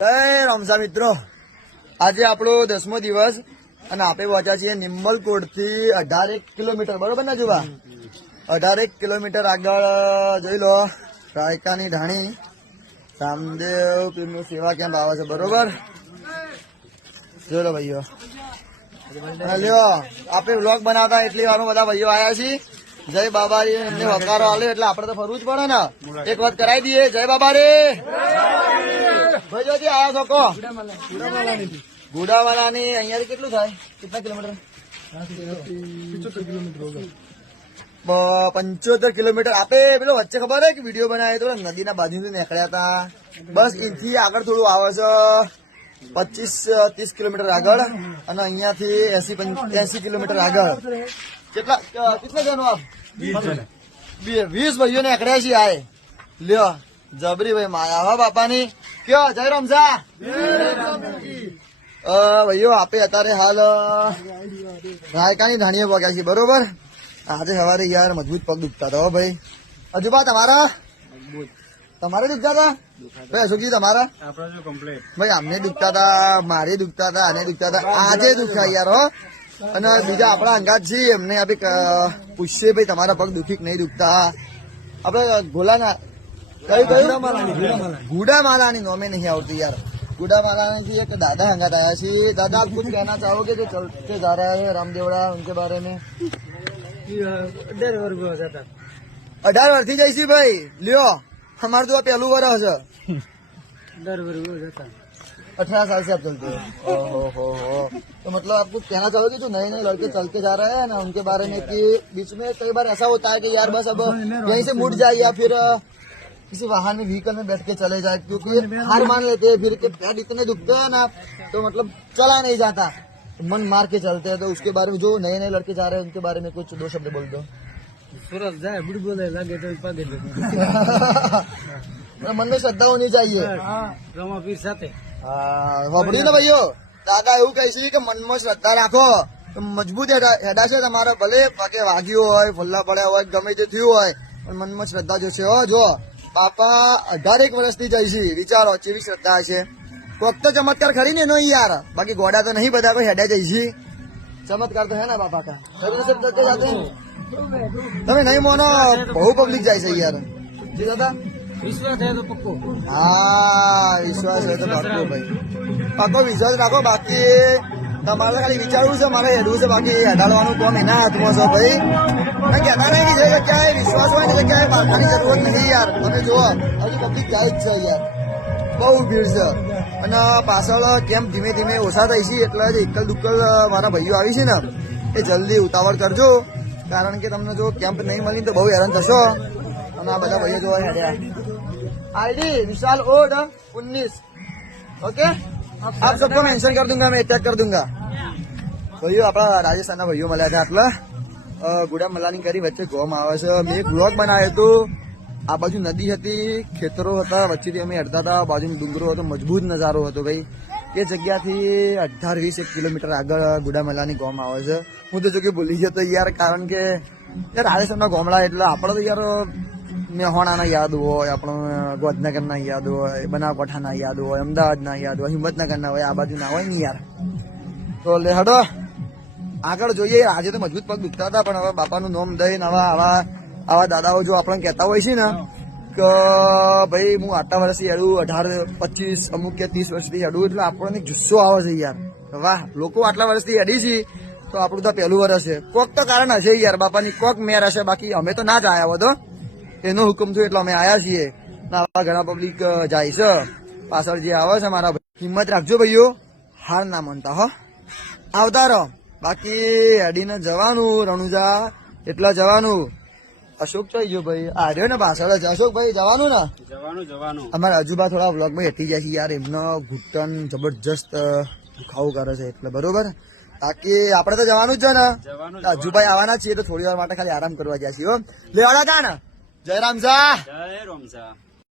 જય રમઝા મિત્રો, આજે આપણો 10મો દિવસ અને આપણે પહોંચ્યા છીએ નિમ્મલકોટ થી 18 કિલોમીટર, બરોબર ને જુવા? 18 કિલોમીટર આગળ જોઈ લો રાયકાની ઢાણી રામદેવ પીરનું સેવા કેમ્પ આવે છે, બરોબર? જોઈ લો ભાઈઓ, લ્યો આપણે વ્લોગ બનાવતા એટલી વારમાં બધા ભાઈઓ આવ્યા છીએ. જય બાબા રે, એમને વકારો આલ્યો એટલે આપણે તો ફરવું જ પડે ને. એક વાત કરાવી દઈએ, જય બાબા રે. ભાઈઓ જે આયા છો કો ગુડાવાલાની અહીંયાથી કેટલું થાય? કેટલા કિલોમીટર? 75 કિલોમીટર. આપે પેલો વચ્ચે ખબર હે કે વિડીયો બનાવ્યો તો નદીના બાજુથી નીકળ્યા હતા, બસ એથી આગળ થોડું આવે છે 25-30 કિલોમીટર આગળ, અને અહીંયાથી 80 કિલોમીટર આગળ. કેટલા જણો આપ? 20 ભાઈઓ નીકળ્યા છીએ. આય લ્યો જબરી ભાઈ માયા હા બાપાની. કયો જય રમઝા ભાઈઓ. આપે અત્યારે હાલ રાયકાની ધાણીએ પગ્યા છીએ, બરોબર? આજે સવારે યાર મજબૂત પગ દુખતા હતા ભાઈ. હજુબા તમારે દુખતા હતા ભાઈ? અશોકજી તમારા? ભાઈ અમને દુખતા હતા, મારે દુખતા હતા, આને દુખતા હતા, આજે દુખ્યા યાર હો. અને બીજા આપણા અંગાત છીએ એમને આપણે પૂછીએ ભાઈ તમારા પગ દુખી નહીં દુખતા? આપડે ગોલાના गुड़ामाला नोमे नहीं आवती यार. गुड़ामाला की एक दादा हंगात आया छी. दादा आप कुछ कहना चाहोगे जो चलते जा रहा है रामदेवड़ा, उनके बारे में? 18 वर्ष थी जैसी भाई. लियो हमारे तो पहलू वर्ष है. 18 साल से आप चलते हो. तो मतलब आप कुछ कहना चाहोगे जो नए नए लड़के चलते जा रहे हैं ना, उनके बारे में कि बीच में कई बार ऐसा होता है कि यार बस अब यहीं से मुड़ जाए या फिर किसी वाहन में व्हीकल में बैठ के चले जाए, क्योंकि हार मान लेते हैं फिर के पैर इतने दुखते हैं ना, तो मतलब चला नहीं जाता, मन मार के चलते हैं. तो उसके बारे में जो नए नए लड़के जा रहे हैं उनके बारे में कुछ 2 शब्द बोल दो. सूरज जाए बुढ़ बोले लगे तो मन में श्रद्धा होनी चाहिए. रमापीर साथे વાપર્યું ને ભાઈઓ. દાદા એવું કહે છે કે મનમાં શ્રદ્ધા રાખો તો મજબૂત હેડા છે તમારે. ભલે પગે વાગ્યું હોય, ફલ્લા પડ્યા હોય, ગમે તે થયું હોય, પણ મનમાં શ્રદ્ધા જો છે. જો બાપા 18 વર્ષથી જાય છે, વિચારો કેવી શ્રદ્ધા છે. કોક તો ચમત્કાર ખરી ને એનો યાર, બાકી ગોડા તો નહીં બધા કોઈ હેડા જાય છે. ચમત્કાર તો હે ના બાપા કા તમે નહીં મોનો. બહુ પબ્લિક જાય છે યાર. જી દાદા વિશ્વાસ है तो पक्को. हाँ विश्वास है तो पक्को भाई. પાકો વિશ્વાસ રાખો. બાકી તમારે ખાલી વિચારવું છે, મારે હેડવું છે, બાકી હેડાડવાનું કોમ એના હાથમાં છે ભાઈ. કહેતા નહીં જે જગ્યાએ વિશ્વાસ હોય ને જગ્યાએ બાળકાની જરૂરત નથી યાર. તમે જુઓ હજી પબ્લિક જાય જ છે યાર, બહુ ભીડ છે. અને પાછળ કેમ્પ ધીમે ધીમે ઓછા થઈ છે, એટલે જ એકલ દુક્કલ મારા ભાઈઓ આવી છે ને એ જલ્દી ઉતાવળ કરજો, કારણ કે તમને જો કેમ્પ નહીં મળી તો બહુ હેરાન થશો. અને આ બધા ભાઈઓ જોવા હેડ્યા. आईडी विशाल ओड 19. ओके, आप सबको मेंशन कर दूंगा, मैं टैग कर दूंगा. भाइयों આપણા રાજસ્થાનના ભાઈઓ મળ્યા હતા. આટલા ગુડામલાની કરી વચ્ચે ગોમ આવે છે. મેં એક બ્લોગ બનાવ્યો હતો. આ બાજુ નદી હતી, ખેતરો હતા, વચ્ચેથી અમે હેડતા હતા, બાજુમાં ડુંગરો હતો, મજબૂત નજારો હતો ભાઈ. એ જગ્યાથી 18-20 કિલોમીટર આગળ ગુડામલાની ગોમ આવે છે. હું તો જો કે ભૂલી ગયો તો યાર, કારણ કે યાર રાજસ્થાનના ગોમડા એટલે આપણે તો યાર મેહોણાના યાદ હોય, આપણો ગોધનગરના યાદ હોય, બનાસકાંઠાના યાદ હોય, અમદાવાદના યાદ હોય, હિંમતનગરના હોય, આ બાજુ ના હોય ને યાર. તો લે હડો આગળ જોઈએ. આજે તો મજબૂત પગ દુખતા હતા, પણ હવે બાપાનું નામ દઈને આવા દાદાઓ જો આપણને કહેતા હોય છે ને કે ભાઈ હું આટલા વર્ષથી હેડું, 18, 25, અમુક કે 30 વર્ષથી હેડું, એટલે આપણને જુસ્સો આવે છે યાર. વાહ, લોકો આટલા વર્ષથી હેડી છે તો આપણું તો પહેલું વર્ષ છે. કોક તો કારણ હશે યાર, બાપાની કોક મેર હશે, બાકી અમે તો ના જ આવ્યા હતો. એનો હુકમ થયો એટલે અમે આયા છીએ. આવા ઘણા પબ્લિક જાય છે પાછળ જે આવે છે. મારા હિંમત રાખજો ભાઈઓ, હાર ના માનતા હો, આવતા રહો. બાકી હેડીને જવાનું રણુજા એટલા જવાનું. અશોક થઈ ગયો ભાઈ, આ રહ્યો ને પાછળ જ. અશોક ભાઈ જવાનું ને? જવાનું. અમારા અજુબા થોડા વ્લોગમાં હેઠી જાય છે યાર, એમનો ઘૂંટણ જબરજસ્ત ખાવું કરે છે એટલે, બરોબર? બાકી આપડે તો જવાનું જ છે ને. અજુભાઈ આવવાના છીએ તો થોડી વાર માટે ખાલી આરામ કરવા ગયા છીએ. લેવાડા તા ને. જય રામઝા. જય રામઝા.